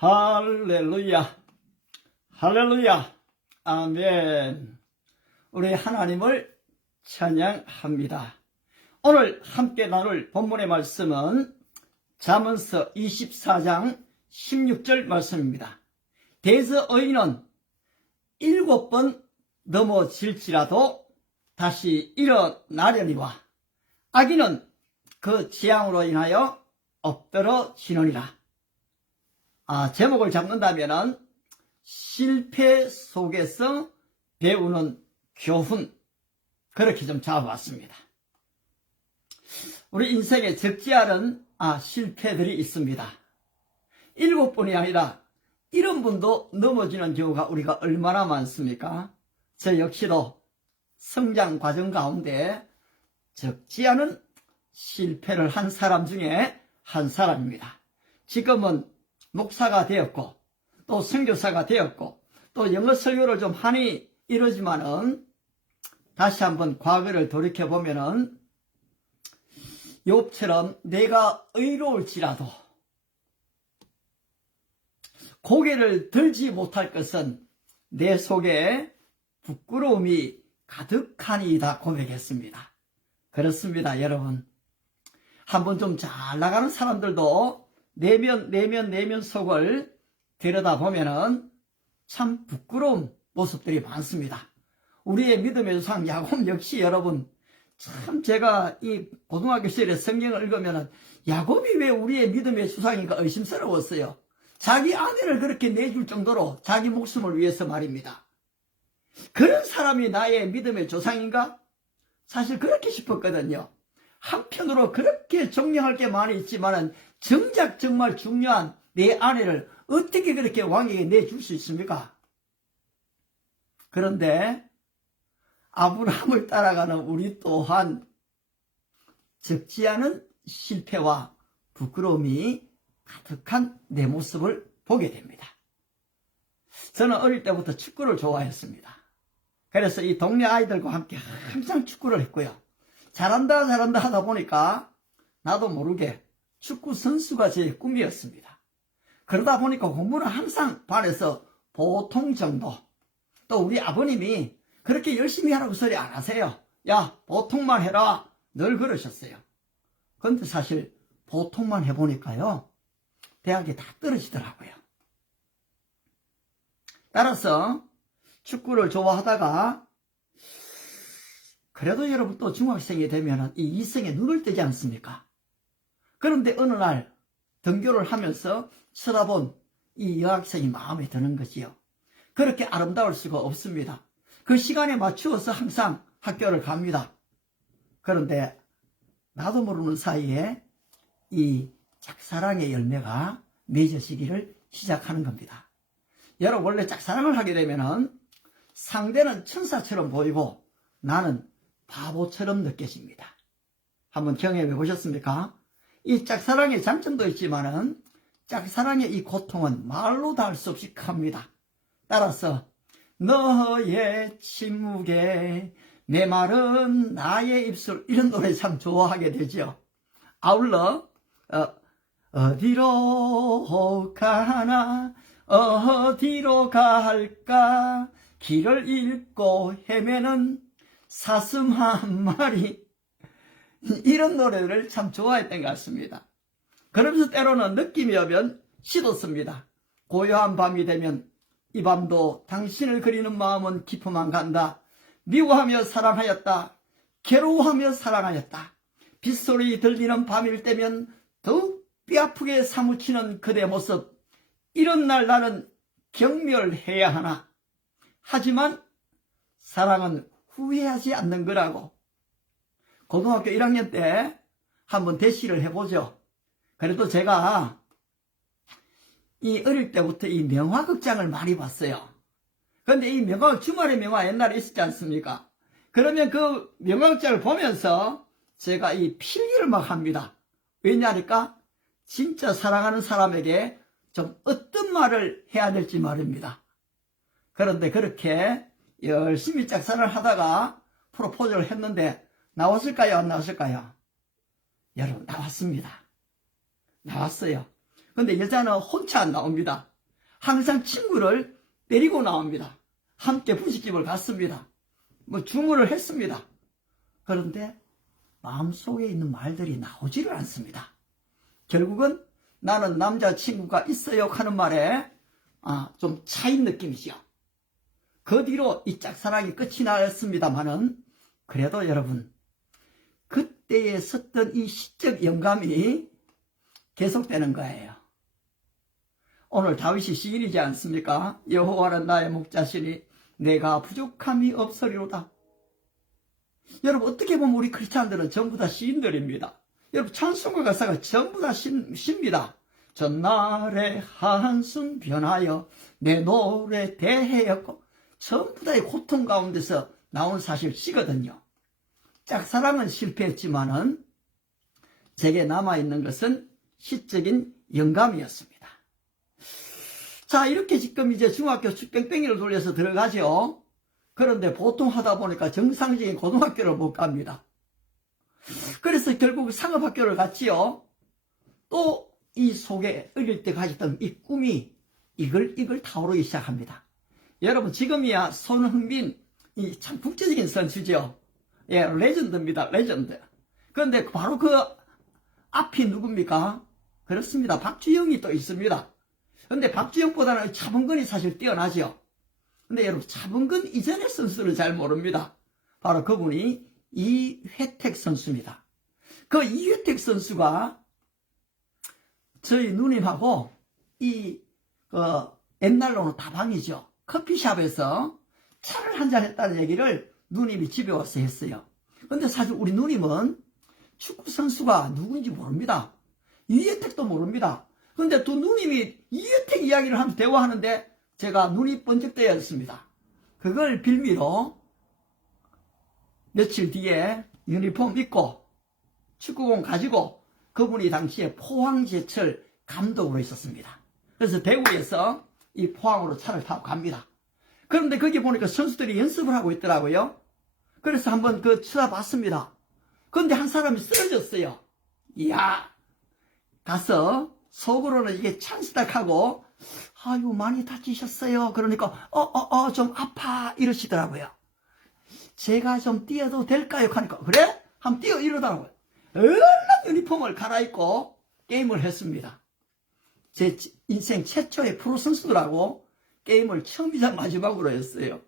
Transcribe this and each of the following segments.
할렐루야, 할렐루야, 아멘. 우리 하나님을 찬양합니다. 오늘 함께 나눌 본문의 말씀은 잠언서 24장 16절 말씀입니다. 대저 의인은 7번 넘어질지라도 다시 일어나려니와 악인은 그 재앙으로 인하여 엎드러지느니라. 제목을 잡는다면은 실패 속에서 배우는 교훈, 그렇게 좀 잡아봤습니다. 우리 인생에 적지 않은 실패들이 있습니다. 7번이 아니라 70번도 넘어지는 경우가 우리가 얼마나 많습니까? 저 역시도 성장 과정 가운데 적지 않은 실패를 한 사람 중에 한 사람입니다. 지금은 목사가 되었고 또 선교사가 되었고 또 영어 설교를 좀 하니 이러지만은 다시 한번 과거를 돌이켜보면은 욥처럼 내가 의로울지라도 고개를 들지 못할 것은 내 속에 부끄러움이 가득하니이다 고백했습니다. 그렇습니다, 여러분. 한번 좀 잘 나가는 사람들도 내면 속을 들여다보면은 참 부끄러운 모습들이 많습니다. 우리의 믿음의 조상 야곱 역시 여러분, 참 제가 이 고등학교 시절에 성경을 읽으면은 야곱이 왜 우리의 믿음의 조상인가 의심스러웠어요. 자기 아내를 그렇게 내줄 정도로 자기 목숨을 위해서 말입니다. 그런 사람이 나의 믿음의 조상인가? 사실 그렇게 싶었거든요. 한편으로 그렇게 존경할 게 많이 있지만은 정작 정말 중요한 내 아내를 어떻게 그렇게 왕에게 내줄 수 있습니까? 그런데 아브라함을 따라가는 우리 또한 적지 않은 실패와 부끄러움이 가득한 내 모습을 보게 됩니다. 저는 어릴 때부터 축구를 좋아했습니다. 그래서 이 동네 아이들과 함께 항상 축구를 했고요. 잘한다 하다 보니까 나도 모르게 축구 선수가 제 꿈이었습니다. 그러다 보니까 공부는 항상 반에서 보통 정도. 또 우리 아버님이 그렇게 열심히 하라고 소리 안 하세요. 야, 보통만 해라. 늘 그러셨어요. 그런데 사실 보통만 해보니까요, 대학에 다 떨어지더라고요. 따라서 축구를 좋아하다가 그래도 여러분 또 중학생이 되면 이 이성에 눈을 뜨지 않습니까? 그런데 어느 날 등교를 하면서 쳐다본 이 여학생이 마음에 드는 것이요. 그렇게 아름다울 수가 없습니다. 그 시간에 맞추어서 항상 학교를 갑니다. 그런데 나도 모르는 사이에 이 짝사랑의 열매가 맺어지기를 시작하는 겁니다. 여러분, 원래 짝사랑을 하게 되면은 상대는 천사처럼 보이고 나는 바보처럼 느껴집니다. 한번 경험해 보셨습니까? 이 짝사랑의 장점도 있지만은 짝사랑의 이 고통은 말로 다 할 수 없이 큽니다. 따라서 너의 침묵에 내 말은 나의 입술, 이런 노래 참 좋아하게 되죠. 아울러 어디로 가나 어디로 갈까 길을 잃고 헤매는 사슴 한 마리, 이런 노래를 참 좋아했던 것 같습니다. 그러면서 때로는 느낌이 오면 시도 씁니다. 고요한 밤이 되면 이 밤도 당신을 그리는 마음은 깊어만 간다. 미워하며 사랑하였다. 괴로워하며 사랑하였다. 빗소리 들리는 밤일 때면 더욱 뼈아프게 사무치는 그대 모습. 이런 날 나는 경멸해야 하나. 하지만 사랑은 후회하지 않는 거라고. 고등학교 1학년 때 한번 대시를 해보죠. 그래도 제가 이 어릴 때부터 이 명화극장을 많이 봤어요. 그런데 이 주말의 명화 옛날에 있었지 않습니까? 그러면 그 명화극장을 보면서 제가 이 필기를 막 합니다. 왜냐니까 진짜 사랑하는 사람에게 좀 어떤 말을 해야 될지 말입니다. 그런데 그렇게 열심히 짝사랑을 하다가 프로포즈를 했는데 나왔을까요? 안 나왔을까요? 여러분, 나왔습니다. 나왔어요. 근데 여자는 혼자 안 나옵니다. 항상 친구를 데리고 나옵니다. 함께 분식집을 갔습니다. 뭐 주문을 했습니다. 그런데 마음속에 있는 말들이 나오지를 않습니다. 결국은 나는 남자친구가 있어요 하는 말에 좀 차인 느낌이죠. 그 뒤로 이 짝사랑이 끝이 났습니다만은 그래도 여러분 그때에 썼던 이 시적 영감이 계속되는 거예요. 오늘 다윗이 시인이지 않습니까? 여호와는 나의 목자시니 내가 부족함이 없으리로다. 여러분 어떻게 보면 우리 크리스찬들은 전부 다 시인들입니다. 여러분 찬송가 가사가 전부 다 시입니다. 전날의 한숨 변하여 내 노래 대해였고 전부 다의 고통 가운데서 나온 사실 시거든요. 짝사랑은 실패했지만은 제게 남아있는 것은 시적인 영감이었습니다. 자, 이렇게 지금 이제 중학교 뺑뺑이를 돌려서 들어가죠. 그런데 보통 하다 보니까 정상적인 고등학교를 못 갑니다. 그래서 결국 상업학교를 갔지요. 또 이 속에 어릴 때 가졌던 이 꿈이 이글 타오르기 시작합니다. 여러분 지금이야 손흥민 이 참 국제적인 선수죠. 예, 레전드입니다. 레전드. 그런데 바로 그 앞이 누굽니까? 그렇습니다. 박주영이 또 있습니다. 그런데 박주영보다는 차범근이 사실 뛰어나죠. 근데 여러분 차범근 이전의 선수를 잘 모릅니다. 바로 그분이 이회택 선수입니다. 그 이회택 선수가 저희 누님하고 옛날로는 다방이죠. 커피숍에서 차를 한잔 했다는 얘기를 누님이 집에 와서 했어요. 근데 사실 우리 누님은 축구 선수가 누군지 모릅니다. 이회택도 모릅니다. 근데 두 누님이 이회택 이야기를 하면서 대화하는데 제가 눈이 번쩍 뜨였습니다. 그걸 빌미로 며칠 뒤에 유니폼 입고 축구공 가지고 그분이 당시에 포항제철 감독으로 있었습니다. 그래서 대구에서 이 포항으로 차를 타고 갑니다. 그런데 거기 보니까 선수들이 연습을 하고 있더라고요. 그래서 한번 쳐다봤습니다. 그런데 한 사람이 쓰러졌어요. 이야, 가서 속으로는 이게 찬스닥하고 아유 많이 다치셨어요. 그러니까 좀 아파 이러시더라고요. 제가 좀 뛰어도 될까요? 하니까 그래? 한번 뛰어 이러더라고요. 얼른 유니폼을 갈아입고 게임을 했습니다. 제 인생 최초의 프로 선수들하고 게임을 처음이자 마지막으로 했어요.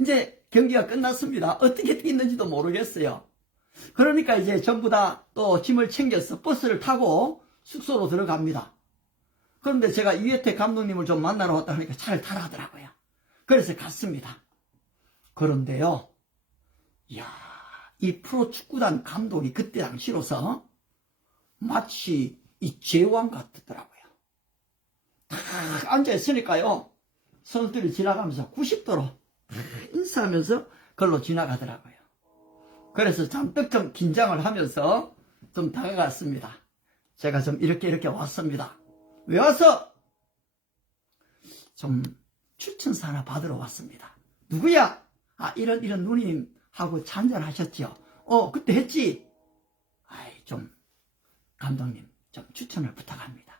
이제 경기가 끝났습니다. 어떻게 뛰는지도 모르겠어요. 그러니까 이제 전부 다 또 짐을 챙겨서 버스를 타고 숙소로 들어갑니다. 그런데 제가 이회택 감독님을 좀 만나러 왔다 하니까 차를 타라 하더라고요. 그래서 갔습니다. 그런데요, 이야, 이 프로축구단 감독이 그때 당시로서 마치 이 제왕 같더라고요. 딱 앉아있으니까요, 선수들이 지나가면서 90도로 인사하면서 걸로 지나가더라고요. 그래서 잔뜩 좀 긴장을 하면서 좀 다가갔습니다. 제가 좀 이렇게 왔습니다. 왜 와서? 좀 추천사 하나 받으러 왔습니다. 누구야? 이런 누님하고 잔잔하셨죠? 그때 했지? 좀 감독님 좀 추천을 부탁합니다.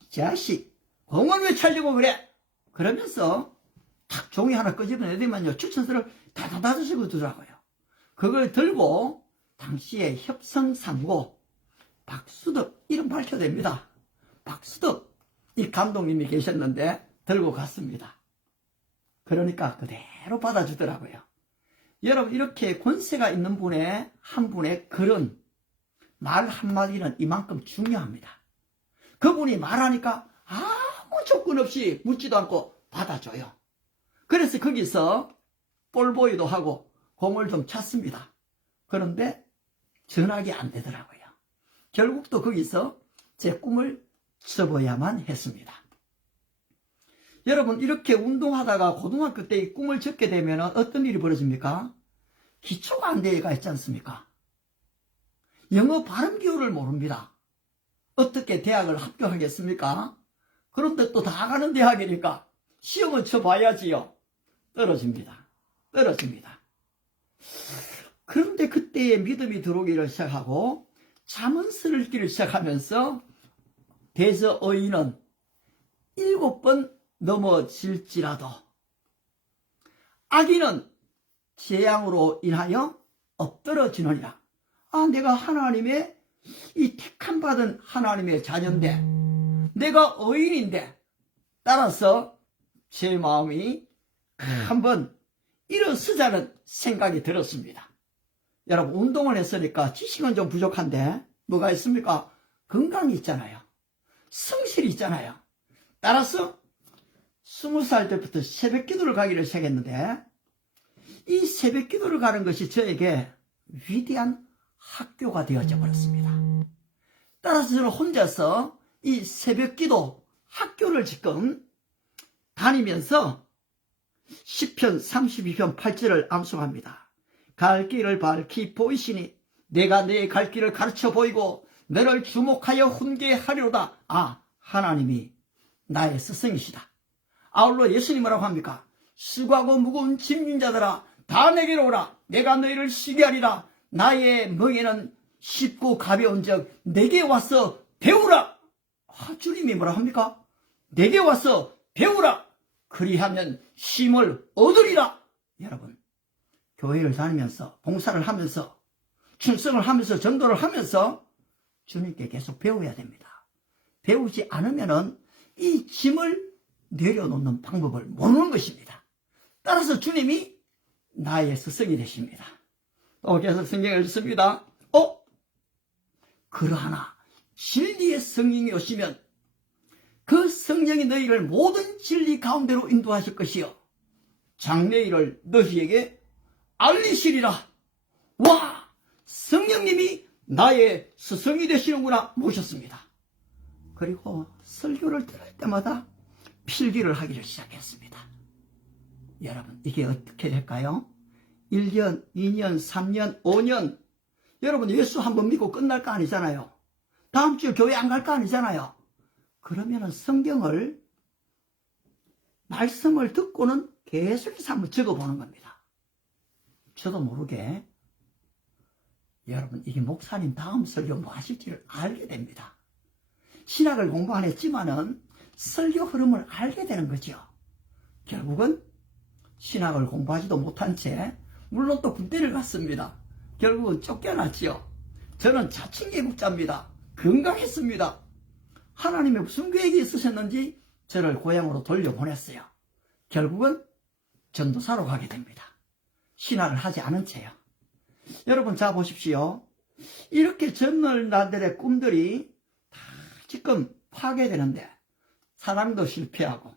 이 자식 공을 왜 차려고 그래? 그러면서 탁 종이 하나 끄집어내더만요. 추천서를 다다다 주시고 두더라고요. 그걸 들고 당시에 협성상고 박수덕 이름 밝혀야 됩니다. 박수덕 이 감독님이 계셨는데 들고 갔습니다. 그러니까 그대로 받아주더라고요. 여러분 이렇게 권세가 있는 한 분의 그런 말 한마디는 이만큼 중요합니다. 그분이 말하니까 아무 조건 없이 묻지도 않고 받아줘요. 그래서 거기서 볼보이도 하고 공을 좀 찼습니다. 그런데 전학이 안 되더라고요. 결국 또 거기서 제 꿈을 접어야만 했습니다. 여러분 이렇게 운동하다가 고등학교 때 이 꿈을 접게 되면 어떤 일이 벌어집니까? 기초가 안 되어가 있지 않습니까? 영어 발음 기호를 모릅니다. 어떻게 대학을 합격하겠습니까? 그런데 또 다 가는 대학이니까 시험을 쳐봐야지요. 떨어집니다. 그런데 그때의 믿음이 들어오기를 시작하고 잠언을 읽기를 시작하면서 대저어인은 7번 넘어질지라도 악인은 재앙으로 인하여 엎드러지느니라. 내가 하나님의 이 택함 받은 하나님의 자녀인데, 내가 의인인데, 따라서 제 마음이 한번 일어서자는 생각이 들었습니다. 여러분, 운동을 했으니까 지식은 좀 부족한데 뭐가 있습니까? 건강이 있잖아요. 성실이 있잖아요. 따라서 20살 때부터 새벽 기도를 가기를 시작했는데, 이 새벽 기도를 가는 것이 저에게 위대한 학교가 되어져 버렸습니다. 따라서 저는 혼자서 이 새벽 기도 학교를 지금 다니면서 시편 32편 8절을 암송합니다. 갈 길을 밝히 보이시니 내가 내 갈 길을 가르쳐 보이고 너를 주목하여 훈계하리로다. 하나님이 나의 스승이시다. 아울러 예수님이 뭐라고 합니까? 수고하고 무거운 짐진 자들아 다 내게로 오라. 내가 너희를 쉬게 하리라. 나의 멍에는 쉽고 가벼운 적 내게 와서 배우라. 주님이 뭐라 합니까? 내게 와서 배우라. 그리하면 쉼을 얻으리라. 여러분, 교회를 다니면서 봉사를 하면서 충성을 하면서 전도를 하면서 주님께 계속 배워야 됩니다. 배우지 않으면은 이 짐을 내려놓는 방법을 모르는 것입니다. 따라서 주님이 나의 스승이 되십니다. 또 계속 성경을 읽습니다. 그러하나 진리의 성령이 오시면 그 성령이 너희를 모든 진리 가운데로 인도하실 것이요 장래일을 너희에게 알리시리라. 와, 성령님이 나의 스승이 되시는구나 모셨습니다. 그리고 설교를 들을 때마다 필기를 하기를 시작했습니다. 여러분, 이게 어떻게 될까요? 1년, 2년, 3년, 5년. 여러분, 예수 한번 믿고 끝날 거 아니잖아요. 다음 주에 교회 안 갈 거 아니잖아요. 그러면은 성경을, 말씀을 듣고는 계속해서 한번 적어보는 겁니다. 저도 모르게 여러분, 이게 목사님 다음 설교 뭐 하실지를 알게 됩니다. 신학을 공부 안 했지만은 설교 흐름을 알게 되는 거죠. 결국은 신학을 공부하지도 못한 채 물론 또 군대를 갔습니다. 결국은 쫓겨났지요. 저는 자칭개국자입니다. 건강했습니다. 하나님이 무슨 계획이 있으셨는지 저를 고향으로 돌려보냈어요. 결국은 전도사로 가게 됩니다. 신학을 하지 않은 채요. 여러분, 자 보십시오. 이렇게 젊은 나들의 꿈들이 다 지금 파괴되는데, 사랑도 실패하고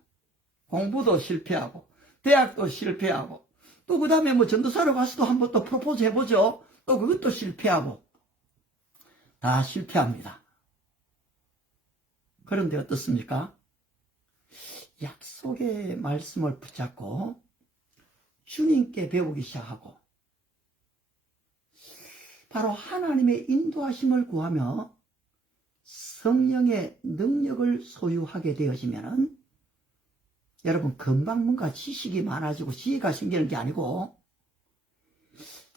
공부도 실패하고 대학도 실패하고 또 그 다음에 뭐 전도사로 가서도 한번 또 프로포즈 해보죠. 또 그것도 실패하고 다 실패합니다. 그런데 어떻습니까? 약속의 말씀을 붙잡고 주님께 배우기 시작하고 바로 하나님의 인도하심을 구하며 성령의 능력을 소유하게 되어지면은 여러분, 금방 뭔가 지식이 많아지고 지혜가 생기는 게 아니고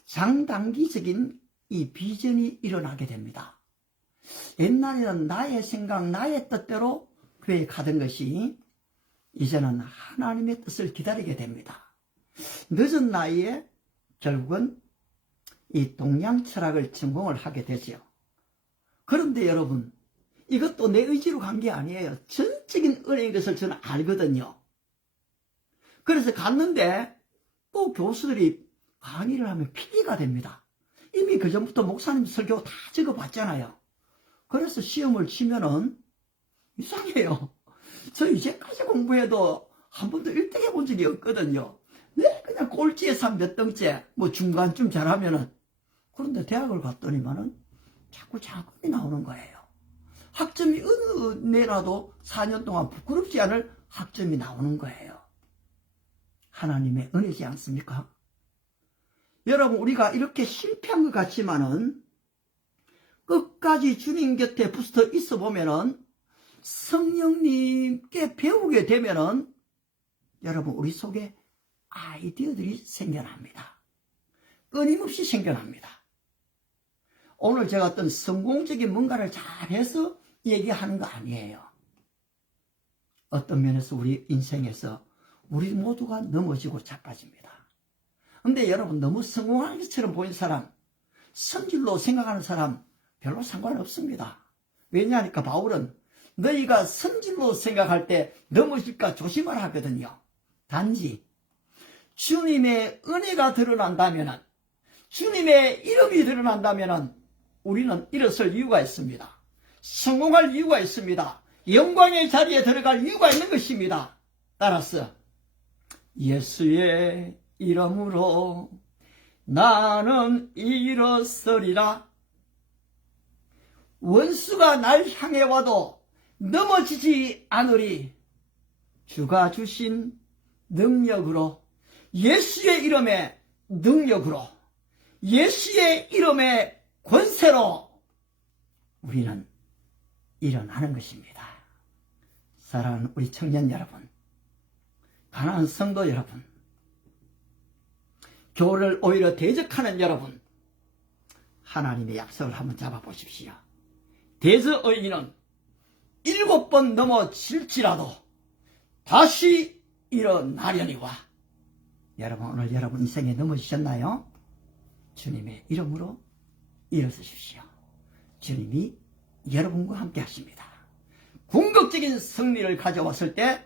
장단기적인 이 비전이 일어나게 됩니다. 옛날에는 나의 생각, 나의 뜻대로 교회에 가던 것이 이제는 하나님의 뜻을 기다리게 됩니다. 늦은 나이에 결국은 이 동양 철학을 전공을 하게 되죠. 그런데 여러분, 이것도 내 의지로 간 게 아니에요. 전적인 은혜인 것을 저는 알거든요. 그래서 갔는데 또 교수들이 강의를 하면 필기가 됩니다. 이미 그전부터 목사님 설교 다 적어봤잖아요. 그래서 시험을 치면은 이상해요. 저 이제까지 공부해도 한 번도 1등 해본 적이 없거든요. 네, 그냥 꼴찌에서 몇 등째, 뭐 중간쯤 잘하면은. 그런데 대학을 갔더니만은 자꾸 자금이 나오는 거예요. 학점이 어느 내라도 4년 동안 부끄럽지 않을 학점이 나오는 거예요. 하나님의 은혜지 않습니까? 여러분, 우리가 이렇게 실패한 것 같지만은 끝까지 주님 곁에 붙어 있어 보면은 성령님께 배우게 되면은 여러분, 우리 속에 아이디어들이 생겨납니다. 끊임없이 생겨납니다. 오늘 제가 어떤 성공적인 뭔가를 잘해서 얘기하는 거 아니에요. 어떤 면에서 우리 인생에서 우리 모두가 넘어지고 자빠집니다. 근데 여러분, 너무 성공한 것처럼 보인 사람, 성질로 생각하는 사람 별로 상관없습니다. 왜냐하니까 바울은 너희가 성질로 생각할 때 넘어질까 조심하라 하거든요. 단지 주님의 은혜가 드러난다면, 주님의 이름이 드러난다면 우리는 일어설 이유가 있습니다. 성공할 이유가 있습니다. 영광의 자리에 들어갈 이유가 있는 것입니다. 따라서 예수의 이름으로 나는 일어서리라. 원수가 날 향해 와도 넘어지지 않으리. 주가 주신 능력으로, 예수의 이름의 능력으로, 예수의 이름의 권세로 우리는 일어나는 것입니다. 사랑하는 우리 청년 여러분, 가난한 성도 여러분, 교회를 오히려 대적하는 여러분, 하나님의 약속을 한번 잡아보십시오. 대저 의인은 7번 넘어질지라도 다시 일어나려니와. 여러분, 오늘 여러분 인생에 넘어지셨나요? 주님의 이름으로 일어서십시오. 주님이 여러분과 함께 하십니다. 궁극적인 승리를 가져왔을 때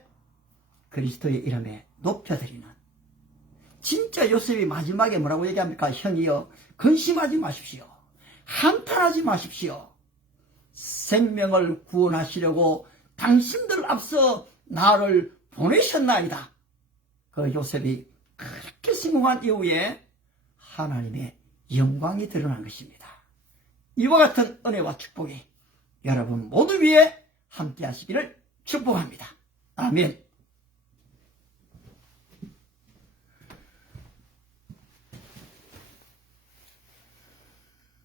그리스도의 이름에 높여드리는, 진짜 요셉이 마지막에 뭐라고 얘기합니까? 형이여, 근심하지 마십시오. 한탄하지 마십시오. 생명을 구원하시려고 당신들 앞서 나를 보내셨나이다. 그 요셉이 그렇게 성공한 이후에 하나님의 영광이 드러난 것입니다. 이와 같은 은혜와 축복이 여러분 모두 위에 함께 하시기를 축복합니다. 아멘.